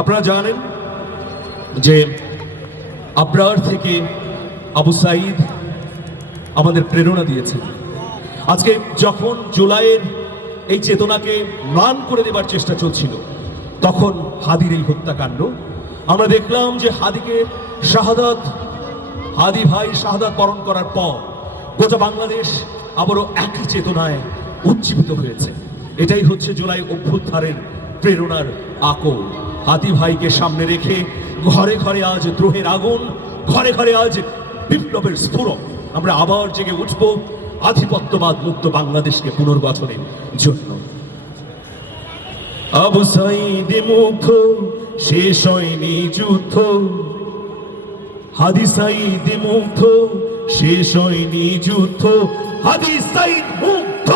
আপনারা জানেন যে আবরার থেকে আবু সাঈদ আমাদের প্রেরণা দিয়েছেন। আজকে যখন জুলাইয়ের এই চেতনাকে ম্লান করে দেবার চেষ্টা চলছিল, তখন হাদির এই হত্যাকাণ্ড আমরা দেখলাম যে হাদি ভাই শাহাদাত বরণ করার পর গোটা বাংলাদেশ আবারও একই চেতনায় উজ্জীবিত হয়েছে। এটাই হচ্ছে জুলাই অভ্যুত্থানের প্রেরণার আকর। হাদি ভাইকে সামনে রেখে ঘরে ঘরে আজ দ্রোহের আগুন, ঘরে ঘরে আজ বিপ্লবের স্ফুরণ। আমরা আবার জেগে উঠব আধিপত্যবাদ মুক্ত বাংলাদেশকে পুনর্গঠনের জন্য। আবু সাঈদ মুগ্ধ, শেষ হয়নি যুদ্ধ। হাদি সাঈদ মুগ্ধ, শেষ হয়নি যুদ্ধ। হাদি সাঈদ মুগ্ধ,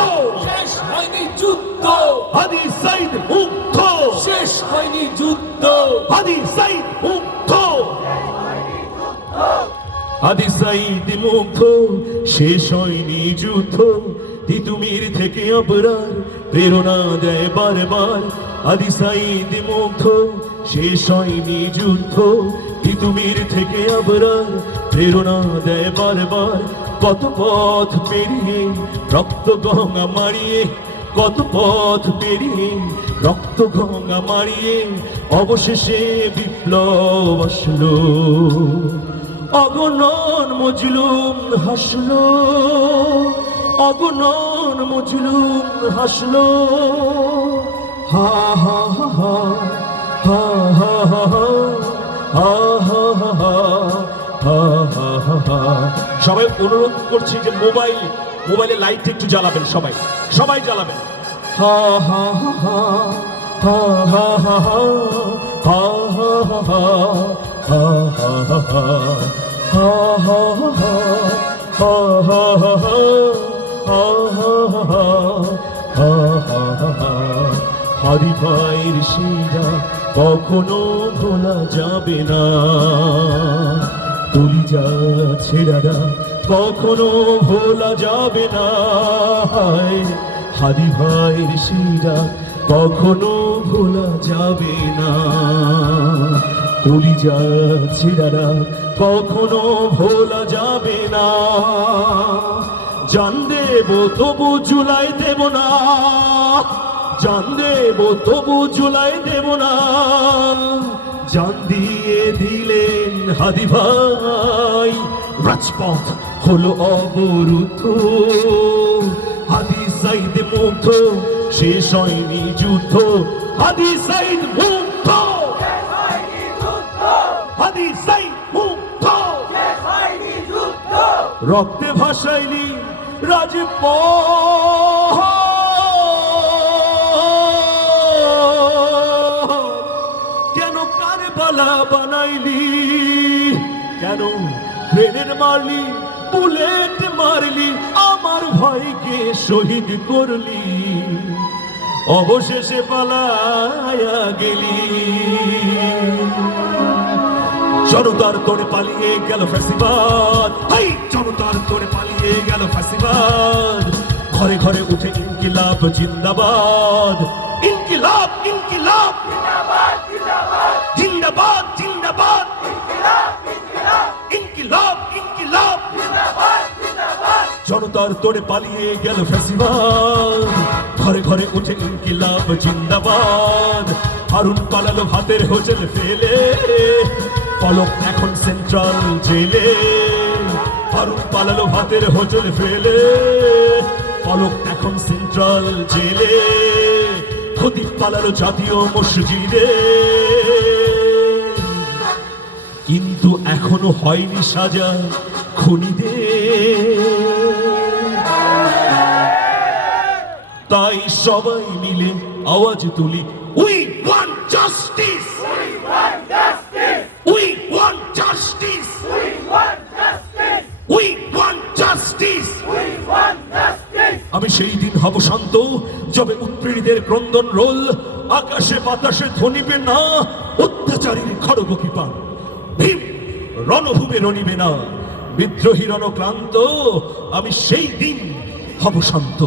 শেষ হয়নি যুদ্ধ। হাদি সাঈদ মুগ্ধ, শেষ হয়নি যুদ্ধ। হাদি সাঈদ মুগ্ধ, হাদি সাঈদ মুগ্ধ, শেষ হয়নি যুদ্ধ। তিতুমির থেকে আবরার প্রেরণা দেয় বারবার। হাদি সাঈদ মুগ্ধ, শেষ হয়নি যুদ্ধ। তিতুমির থেকে আবরার প্রেরণা দেয় বারবার। কত পথ পেরিয়ে রক্ত গঙ্গা মারিয়ে, কত পথ পেরিয়ে রক্ত গঙ্গা মারিয়ে অবশেষে বিপ্লব আসলো। অগণন মজলুম হাসলো, অগণন মজলুম হাসলো। হা হা হা হা হা হা হা হা হা হা হা হা হা হা। সবাই অনুরোধ করছি যে মোবাইলে লাইট একটু জ্বালাবেন, সবাই জ্বালাবেন। হা হা হা হা হা হা হা হা হা হা হা হাদি ভাইয়ের শিরা কখনো ভোলা যাবে না। কলিজা ছেড়ারা কখনো ভোলা যাবে না। হাদি ভাইয়ের শিরা কখনো ভোলা যাবে না। কলিজা ছেড়ারা কখনো ভোলা যাবে না। জান দেব তবু জুলাই দেব না, জান দেব তবু জুলাই দেব না। জান দিয়ে দিলেন হাদি ভাই, রাজপথ হলো অবরুদ্ধ। হাদি সাঈদ মুগ্ধ, শেষ হয়নি যুদ্ধ। হাদি সাঈদ মুগ্ধ, হাদি সাঈদ মুগ্ধ, রক্তে ভাসাইলি রাজপথ। কেন কারবালা বানাইলি, কেন ট্রেনের মারলি, বুলেট মারলি, আমার ভাইকে শহীদ করলি, অবশেষে পালায়া গেলি। জনতার তোড়ে পালিয়ে গেল ফ্যাসিবাদ, হাই জনতার তোড়ে পালিয়ে গেল ফ্যাসিবাদ। ঘরে ঘরে উঠে ইনকিলাব জিন্দাবাদ, ইনকিলাব ইনকিলাব জিন্দাবাদ জিন্দাবাদ, ইনকিলাব ইনকিলাব। জনতার তোড়ে পালিয়ে গেল ফ্যাসিবাদ, ঘরে ঘরে উঠে ইনকিলাব জিন্দাবাদ। হারুন পালালো ভাতের হোটেল ফেলে, পলক এখন সেন্ট্রাল জেলে। হারুন পালালো ভাতের হোটেল ফেলে, পলক এখন সেন্ট্রাল জেলে। খতিব পালালো জাতীয় মসজিদে, কিন্তু এখনো হয়নি সাজা খুনিদের। তাই সবাই মিলে আওয়াজ তুলি, we want justice, we want justice, we want justice, we want justice, we want justice, we want justice. আমি সেই দিন হব শান্ত যবে উৎপীড়িতের ক্রন্দন রোল আকাশে বাতাসে ধ্বনিবে না। অত্যাচারীর খড়গ কৃপা ভীম রণভূমে রণিবে না। বিদ্রোহী রণক্লান্ত আমি সেই দিন হব শান্ত।